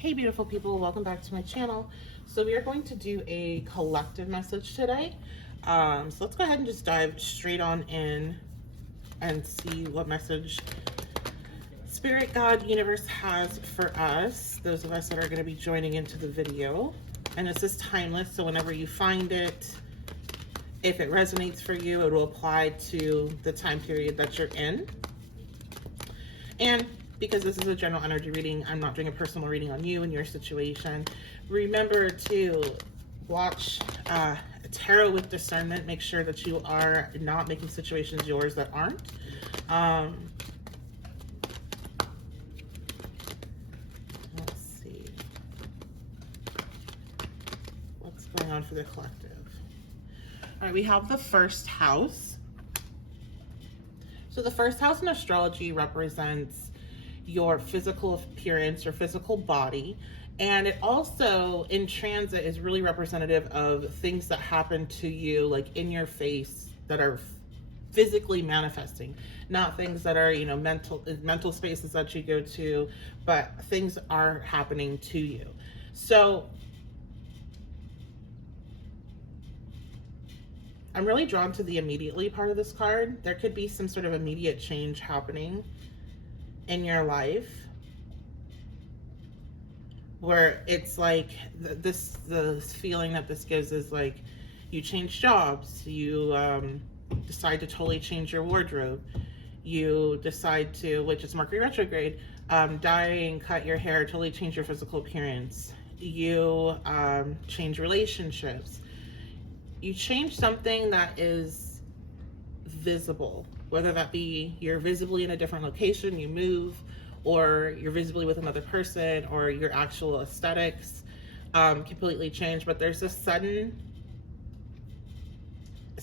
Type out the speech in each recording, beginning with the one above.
Hey beautiful people, welcome back to my channel. So we are going to do a collective message today. So let's go ahead and just dive straight on in and see what message Spirit, God, Universe has for us, those of us that are going to be joining into the video. And this is timeless, so whenever you find it, if it resonates for you, it will apply to the time period that you're in. And because this is a general energy reading, I'm not doing a personal reading on you and your situation. Remember to watch tarot with discernment. Make sure that you are not making situations yours that aren't. Let's see. What's going on for the collective? All right, we have the first house. So the first house in astrology represents your physical appearance, your physical body, and it also in transit is really representative of things that happen to you like in your face that are physically manifesting, not things that are, you know, mental spaces that you go to, but things are happening to you. So I'm really drawn to the immediately part of this card. There could be some sort of immediate change happening in your life where it's like the feeling that this gives is like you change jobs, you decide to totally change your wardrobe, you decide to, which is Mercury retrograde, dye and cut your hair, totally change your physical appearance, you change relationships, you change something that is visible, whether that be you're visibly in a different location, you move, or you're visibly with another person, or your actual aesthetics completely change. But there's this sudden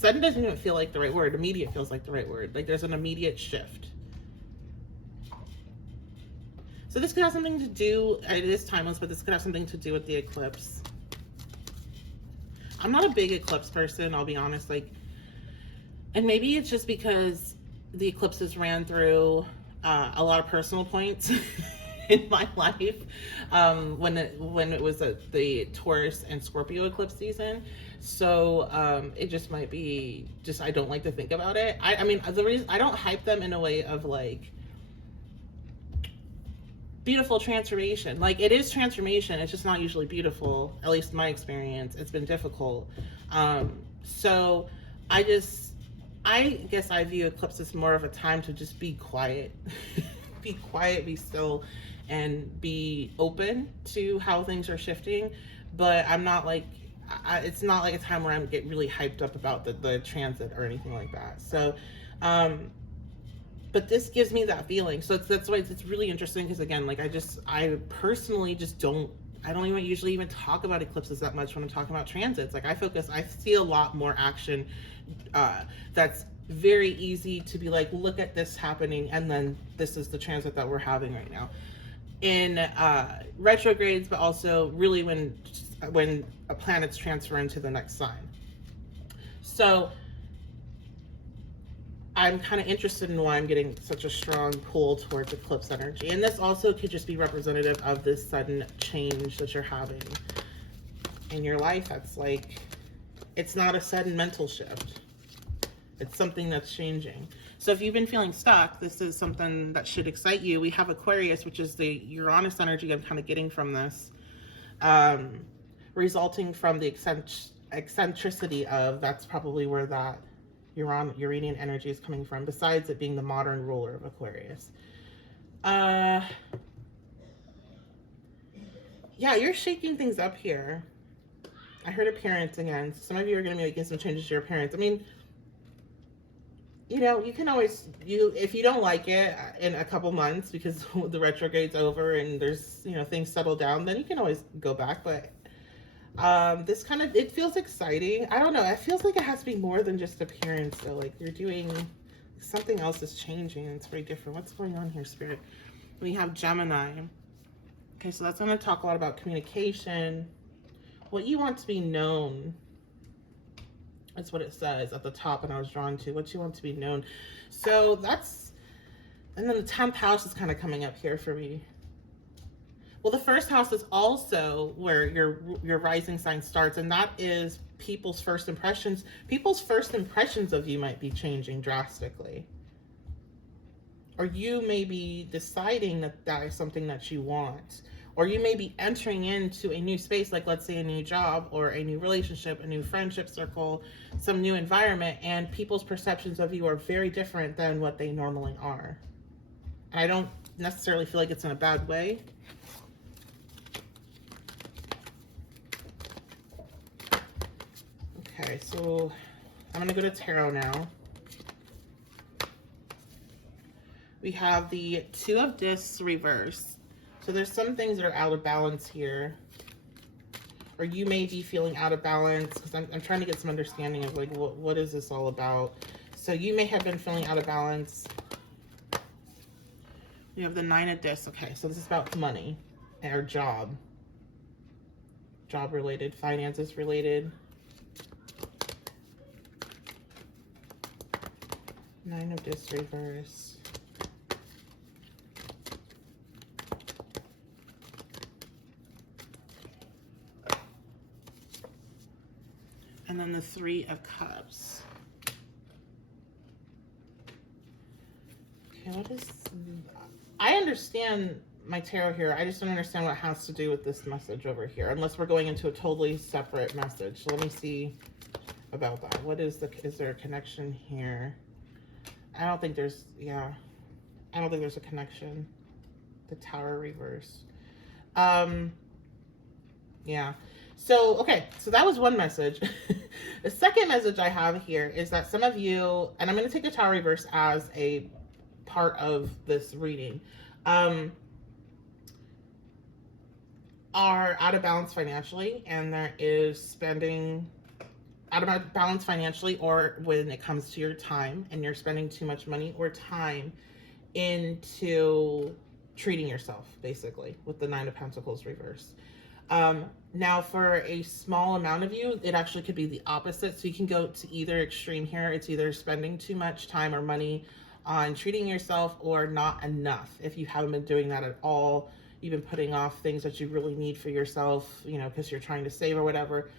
doesn't even feel like the right word. Immediate feels like the right word. Like there's an immediate shift. So this could have something to do, it is timeless, but this could have something to do with the eclipse. I'm not a big eclipse person, I'll be honest. Like, and maybe it's just because the eclipses ran through a lot of personal points in my life when it was the Taurus and Scorpio eclipse season. So it just might be just I don't like to think about it. I mean, the reason I don't hype them in a way of like beautiful transformation. Like it is transformation, it's just not usually beautiful. At least in my experience, it's been difficult. So I guess I view eclipses more of a time to just be quiet, be quiet, be still, and be open to how things are shifting. But I'm not like, it's not like a time where I'm getting really hyped up about the transit or anything like that. So, but this gives me that feeling. So that's why it's really interesting because again, like I personally just don't even usually even talk about eclipses that much when I'm talking about transits. Like I see a lot more action that's very easy to be like, look at this happening, and then this is the transit that we're having right now in retrogrades, but also really when a planets transfer into the next sign. So I'm kind of interested in why I'm getting such a strong pull towards eclipse energy. And this also could just be representative of this sudden change that you're having in your life. That's like, it's not a sudden mental shift. It's something that's changing. So if you've been feeling stuck, this is something that should excite you. We have Aquarius, which is the Uranus energy I'm kind of getting from this, resulting from the eccentricity of, that's probably where that Uranian energy is coming from, besides it being the modern ruler of Aquarius. Yeah, you're shaking things up here. I heard appearance again. Some of you are going to be making some changes to your appearance. I mean, you know, you can always, if you don't like it in a couple months because the retrograde's over and there's, you know, things settle down, then you can always go back. But this kind of, it feels exciting. I don't know, it feels like it has to be more than just appearance though. Like you're doing something else is changing and it's very different. What's going on here, Spirit? We have Gemini. Okay, so that's going to talk a lot about communication, what you want to be known. That's what it says at the top, and I was drawn to what you want to be known. So that's, and then the 10th house is kind of coming up here for me. Well, the first house is also where your rising sign starts, and that is people's first impressions. People's first impressions of you might be changing drastically. Or you may be deciding that that is something that you want. Or you may be entering into a new space, like let's say a new job or a new relationship, a new friendship circle, some new environment, and people's perceptions of you are very different than what they normally are. And I don't necessarily feel like it's in a bad way. Okay, so I'm going to go to tarot now. We have the Two of Discs reverse. So there's some things that are out of balance here. Or you may be feeling out of balance, because I'm trying to get some understanding of like what is this all about. So you may have been feeling out of balance. We have the Nine of Discs. Okay, so this is about money or job. Job related, finances related. Nine of Discs reverse. And then the Three of Cups. Okay, what is... I understand my tarot here. I just don't understand what it has to do with this message over here, unless we're going into a totally separate message. So let me see about that. What is there a connection here? I don't think there's, yeah. I don't think there's a connection. The Tower reverse. Yeah. So, okay, so that was one message. The second message I have here is that some of you, and I'm going to take the Tower reverse as a part of this reading, are out of balance financially, and there is spending out of balance financially, or when it comes to your time and you're spending too much money or time into treating yourself, basically, with the Nine of Pentacles reverse. Now for a small amount of you, it actually could be the opposite. So you can go to either extreme here. It's either spending too much time or money on treating yourself, or not enough. If you haven't been doing that at all, you've been putting off things that you really need for yourself, you know, because you're trying to save or whatever.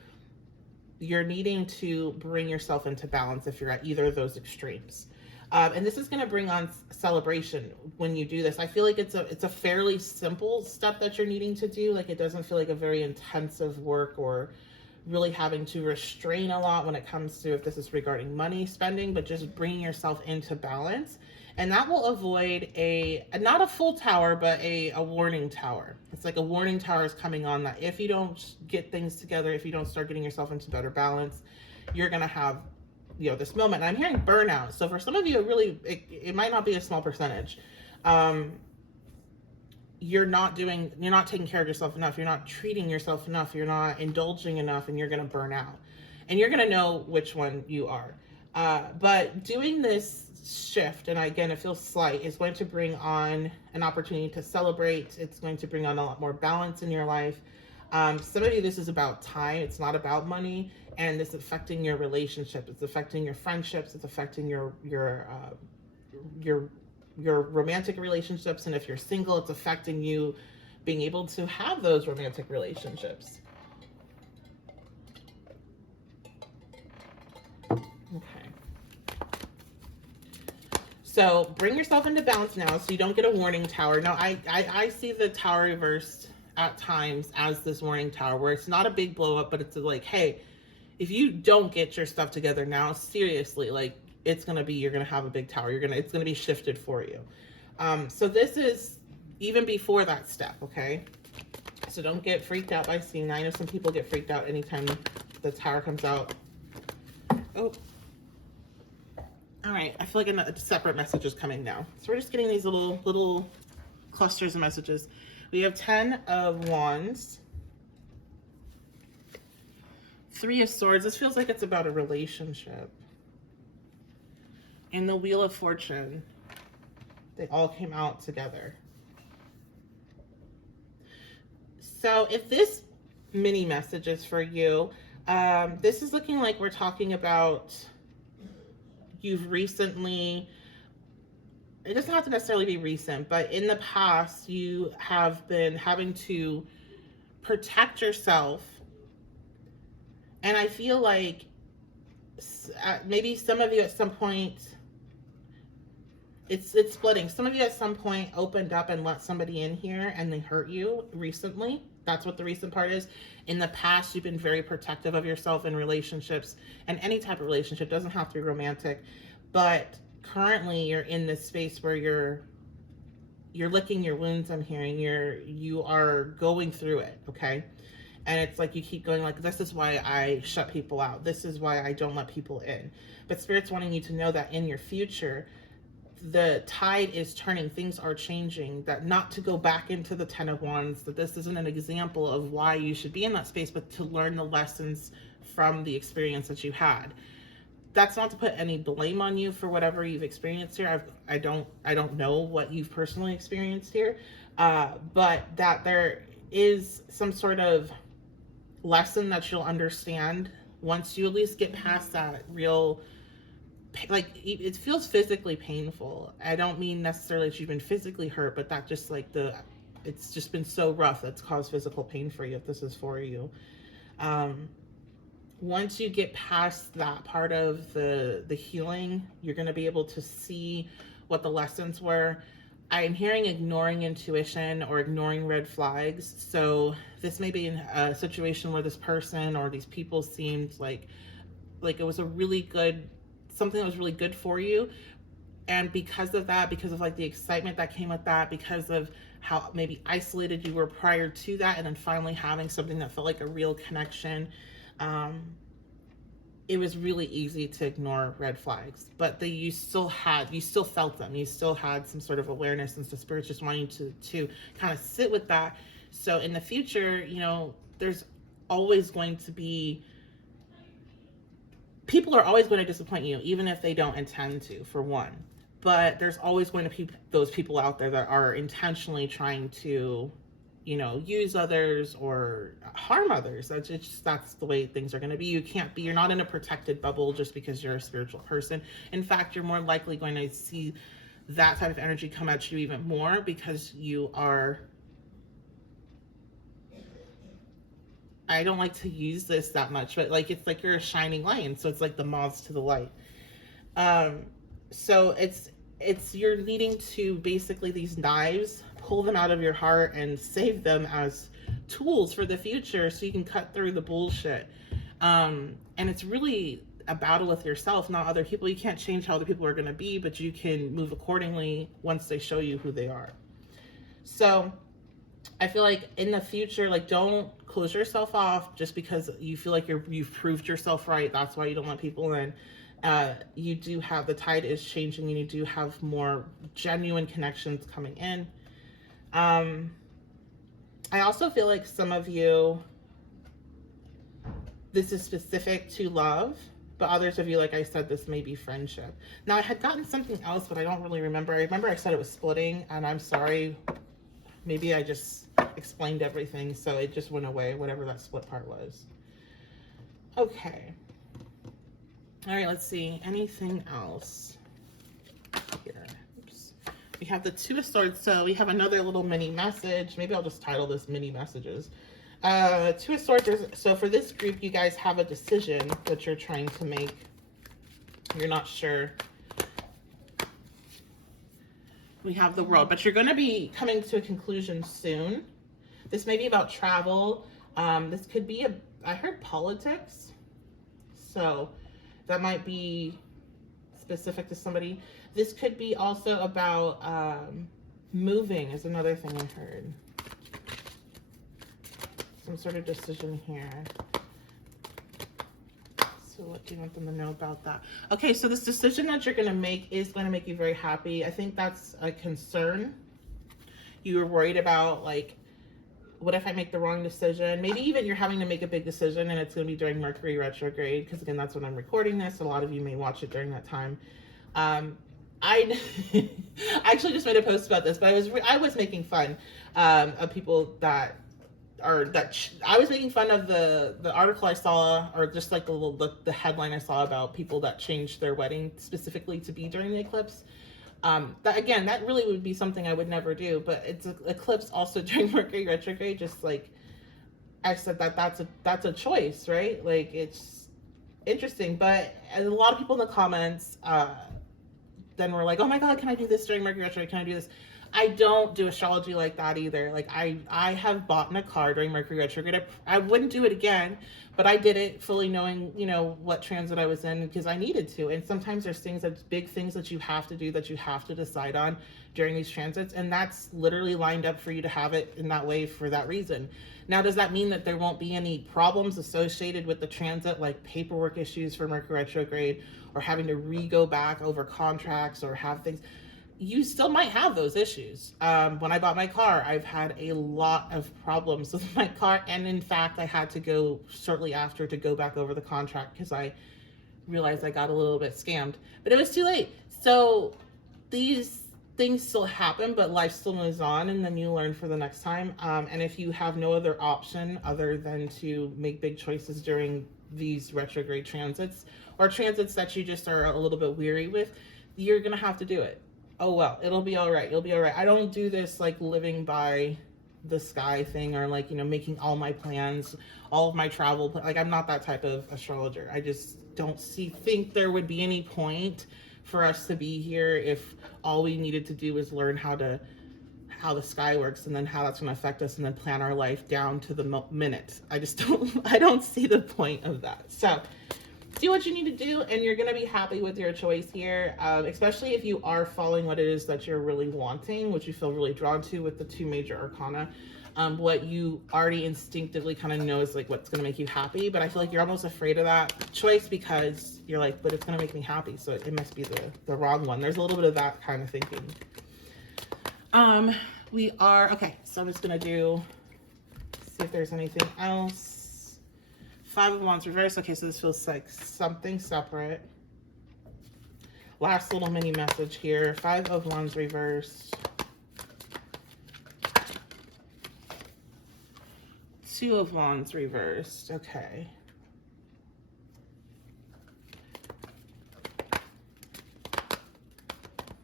You're needing to bring yourself into balance if you're at either of those extremes. And this is going to bring on celebration when you do this. I feel like it's a fairly simple step that you're needing to do. Like, it doesn't feel like a very intensive work or really having to restrain a lot when it comes to, if this is regarding money spending, but just bringing yourself into balance. And that will avoid not a full tower, but a warning tower. It's like a warning tower is coming on, that if you don't get things together, if you don't start getting yourself into better balance, you're going to have, you know, this moment. And I'm hearing burnout. So for some of you, it might not be a small percentage. You're not taking care of yourself enough. You're not treating yourself enough. You're not indulging enough, and you're going to burn out. And you're going to know which one you are. But doing this shift, and again, it feels slight, is going to bring on an opportunity to celebrate. It's going to bring on a lot more balance in your life. Some of you, this is about time. It's not about money. And it's affecting your relationship. It's affecting your friendships. It's affecting your romantic relationships. And if you're single, it's affecting you being able to have those romantic relationships. Okay. So bring yourself into balance now, so you don't get a warning tower. Now, I see the tower reversed at times as this warning tower, where it's not a big blow up, but it's like, hey, if you don't get your stuff together now, seriously, like, you're going to have a big tower. It's going to be shifted for you. So this is even before that step. Okay. So don't get freaked out by seeing that. I know some people get freaked out anytime the tower comes out. Oh, all right. I feel like a separate message is coming now. So we're just getting these little clusters of messages. We have 10 of Wands. 3 of Swords. This feels like it's about a relationship. And the Wheel of Fortune. They all came out together. So if this mini message is for you, this is looking like we're talking about you've recently it doesn't have to necessarily be recent, but in the past, you have been having to protect yourself. And I feel like maybe some of you at some point, it's splitting. Some of you at some point opened up and let somebody in here and they hurt you recently. That's what the recent part is. In the past, you've been very protective of yourself in relationships, and any type of relationship, doesn't have to be romantic. But currently you're in this space where you're licking your wounds. I'm hearing you are going through it, okay? And it's like you keep going like, this is why I shut people out. This is why I don't let people in. But Spirit's wanting you to know that in your future, the tide is turning, things are changing, that not to go back into the 10 of Wands, that this isn't an example of why you should be in that space, but to learn the lessons from the experience that you had. That's not to put any blame on you for whatever you've experienced here. I don't know what you've personally experienced here, but that there is some sort of lesson that you'll understand once you at least get past that real, like, it feels physically painful. I don't mean necessarily that you've been physically hurt, but that just like it's just been so rough that's caused physical pain for you, if this is for you. Once you get past that part of the healing, you're going to be able to see what the lessons were. I'm hearing ignoring intuition or ignoring red flags. So this may be in a situation where this person or these people seemed like it was a really good, something that was really good for you. And because of that, because of like the excitement that came with that, because of how maybe isolated you were prior to that, and then finally having something that felt like a real connection, it was really easy to ignore red flags, but you still felt them. You still had some sort of awareness, and so Spirit's just wanting to kind of sit with that. So in the future, you know, there's always going to be, people are always going to disappoint you, even if they don't intend to, for one. But there's always going to be those people out there that are intentionally trying to, you know, use others or harm others. That's the way things are going to be. You're not in a protected bubble just because you're a spiritual person. In fact, you're more likely going to see that type of energy come at you even more, because you are, I don't like to use this that much, but like, it's like you're a shining light. So it's like the moths to the light. So you're needing to basically, these knives, pull them out of your heart and save them as tools for the future so you can cut through the bullshit. And it's really a battle with yourself, not other people. You can't change how other people are going to be, but you can move accordingly once they show you who they are. So I feel like in the future, like, don't close yourself off just because you feel like you've proved yourself right. That's why you don't let people in. You do have, the tide is changing, and you do have more genuine connections coming in. I also feel like some of you, this is specific to love, but others of you, like I said, this may be friendship. Now, I had gotten something else, but I don't really remember. I remember I said it was splitting, and I'm sorry. Maybe I just explained everything, so it just went away, whatever that split part was. Okay. All right, let's see. Anything else here? Oops. We have the Two of Swords, so we have another little mini message. Maybe I'll just title this Mini Messages. Two of Swords, so for this group, you guys have a decision that you're trying to make. You're not sure. We have the World, but you're going to be coming to a conclusion soon. This may be about travel. This could be I heard politics. So that might be specific to somebody. This could be also about moving is another thing I heard. Some sort of decision here. So what do you want them to know about that? Okay, so this decision that you're going to make is going to make you very happy. I think that's a concern. You were worried about, like, what if I make the wrong decision? Maybe even you're having to make a big decision and it's going to be during Mercury retrograde, because again, that's when I'm recording this. A lot of you may watch it during that time. I actually just made a post about this, but I was making fun of people that I was making fun of the article I saw, or just like the headline I saw about people that changed their wedding specifically to be during the eclipse. That again, that really would be something I would never do, but it's an eclipse also during Mercury retrograde, just like I said, that's a choice, right? Like, it's interesting. But a lot of people in the comments then were like, oh my god, can I do this during Mercury retrograde? Can I do this? I don't do astrology like that either. Like, I have bought in a car during Mercury retrograde. I wouldn't do it again, but I did it fully knowing, you know, what transit I was in because I needed to. And sometimes there's things that's big things that you have to do, that you have to decide on during these transits, and that's literally lined up for you to have it in that way for that reason. Now, does that mean that there won't be any problems associated with the transit, like paperwork issues for Mercury retrograde, or having to re-go back over contracts or have things? You still might have those issues. When I bought my car, I've had a lot of problems with my car, and in fact, I had to go shortly after to go back over the contract because I realized I got a little bit scammed, but it was too late. So these things still happen, but life still moves on, and then you learn for the next time. And if you have no other option other than to make big choices during these retrograde transits, or transits that you just are a little bit weary with, you're gonna have to do it. Oh well, it'll be all right. You'll be all right. I don't do this like living by the sky thing, or like, you know, making all my plans, all of my travel. Like, I'm not that type of astrologer. I just don't think there would be any point for us to be here if all we needed to do is learn how the sky works, and then how that's going to affect us, and then plan our life down to the minute. I don't see the point of that. So do what you need to do, and you're going to be happy with your choice here, especially if you are following what it is that you're really wanting, which you feel really drawn to with the two major arcana. What you already instinctively kind of know is like what's going to make you happy, but I feel like you're almost afraid of that choice because you're like, but it's going to make me happy, so it must be the wrong one. There's a little bit of that kind of thinking. Okay, so I'm just going to see if there's anything else. 5 of Wands reverse. Okay, so this feels like something separate. Last little mini message here. 5 of Wands reverse. 2 of Wands reversed. Okay.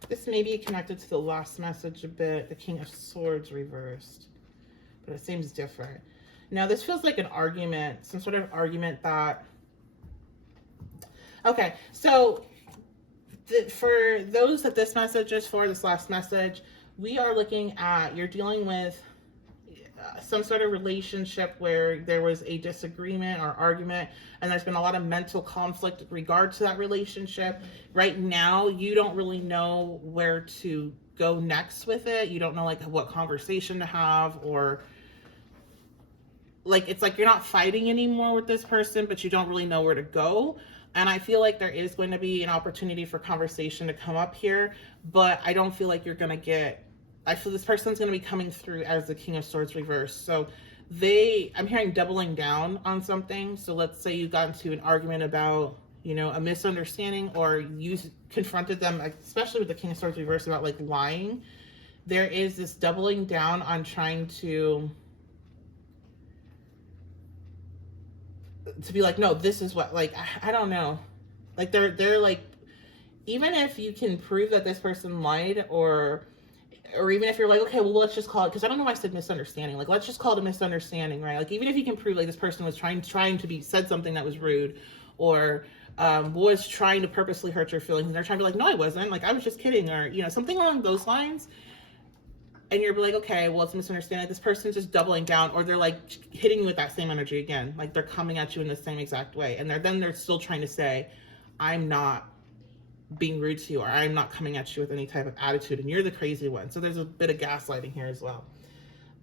This may be connected to the last message a bit. The King of Swords reversed, but it seems different. Now, this feels like an argument, some sort of argument that... Okay, so for those that this message is for, this last message, we are looking at, you're dealing with some sort of relationship where there was a disagreement or argument, and there's been a lot of mental conflict in regard to that relationship. Right now, you don't really know where to go next with it. You don't know like what conversation to have, or like, it's like you're not fighting anymore with this person, but you don't really know where to go. And I feel like there is going to be an opportunity for conversation to come up here, but I don't feel like you're going to get... I feel this person's going to be coming through as the King of Swords reversed. So I'm hearing doubling down on something. So let's say you got into an argument about, you know, a misunderstanding, or you confronted them, especially with the King of Swords reversed, about like lying. There is this doubling down on trying to be like, no, this is what, like, I don't know. Like, they're like, even if you can prove that this person lied, or even if you're like, okay, well, let's just call it, because I don't know why I said misunderstanding. Like, let's just call it a misunderstanding, right? Like, even if you can prove like this person was trying to said something that was rude, or was trying to purposely hurt your feelings, and they're trying to be like, no, I wasn't. Like, I was just kidding, or, you know, something along those lines. And you're like, okay, well, it's a misunderstanding. This person's just doubling down, or they're like hitting you with that same energy again. Like, they're coming at you in the same exact way. And they're still trying to say, I'm not being rude to you, or I'm not coming at you with any type of attitude, and you're the crazy one. So there's a bit of gaslighting here as well.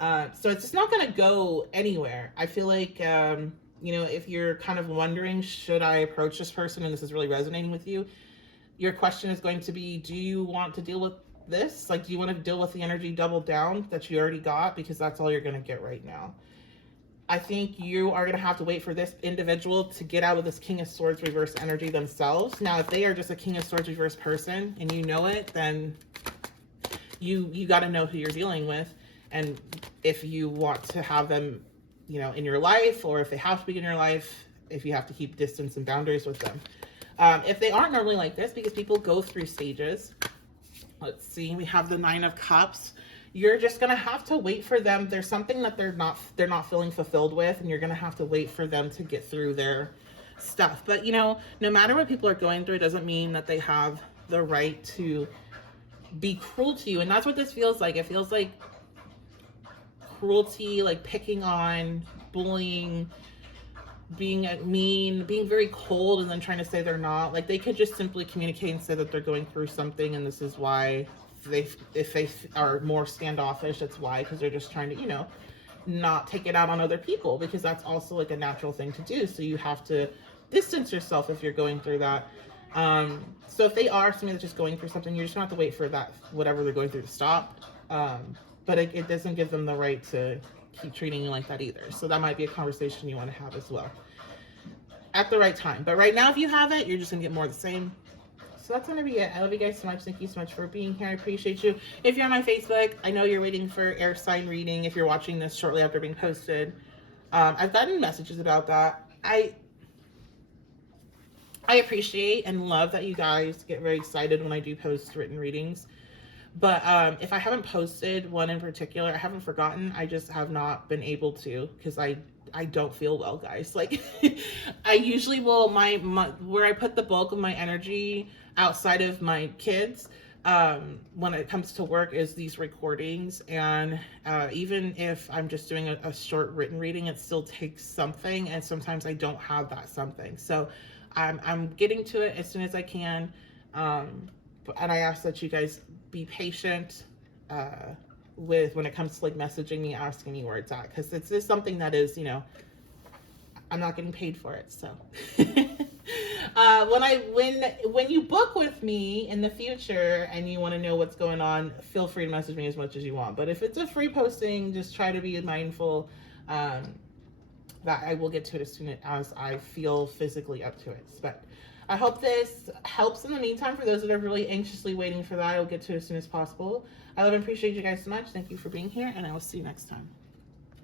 So it's just not going to go anywhere. I feel like, you know, if you're kind of wondering, should I approach this person, and this is really resonating with you, your question is going to be, do you want to deal with this? Like, do you want to deal with the energy double down that you already got? Because that's all you're going to get right now. I think you are going to have to wait for this individual to get out of this King of Swords reverse energy themselves. Now, if they are just a King of Swords reverse person and you know it, then you got to know who you're dealing with. And if you want to have them, you know, in your life, or if they have to be in your life, if you have to keep distance and boundaries with them. If they aren't normally like this, because people go through stages, Let's see, we have the 9 of Cups. You're just gonna have to wait for them. There's something that they're not feeling fulfilled with, and you're gonna have to wait for them to get through their stuff. But you know, no matter what people are going through, it doesn't mean that they have the right to be cruel to you. And that's what this feels like. It feels like cruelty, like picking on, bullying, being mean, being very cold, and then trying to say they're not. Like, they could just simply communicate and say that they're going through something, and this is why if they are more standoffish, it's why, because they're just trying to, you know, not take it out on other people, because that's also like a natural thing to do. So you have to distance yourself if you're going through that. So if they are somebody that's just going through something, you're just gonna have to wait for that, whatever they're going through, to stop. But it doesn't give them the right to keep treating you like that either. So that might be a conversation you want to have as well at the right time. But right now, if you have it, you're just gonna get more of the same. So that's gonna be it. I love you guys so much. Thank you so much for being here. I appreciate you. If you're on my Facebook, I know you're waiting for air sign reading. If you're watching this shortly after being posted, I've gotten messages about that. I appreciate and love that you guys get very excited when I do post written readings. But if I haven't posted one in particular, I haven't forgotten. I just have not been able to, because I don't feel well, guys. Like, I usually will, my where I put the bulk of my energy outside of my kids, when it comes to work, is these recordings. And even if I'm just doing a short written reading, it still takes something, and sometimes I don't have that something. So I'm getting to it as soon as I can. And I ask that you guys be patient with when it comes to like messaging me, asking me where it's at, because it's just something that is, you know, I'm not getting paid for it. So when you book with me in the future and you want to know what's going on, feel free to message me as much as you want. But if it's a free posting, just try to be mindful that I will get to it as soon as I feel physically up to it. But I hope this helps in the meantime. For those that are really anxiously waiting for that, I'll get to it as soon as possible. I love and appreciate you guys so much. Thank you for being here, and I will see you next time.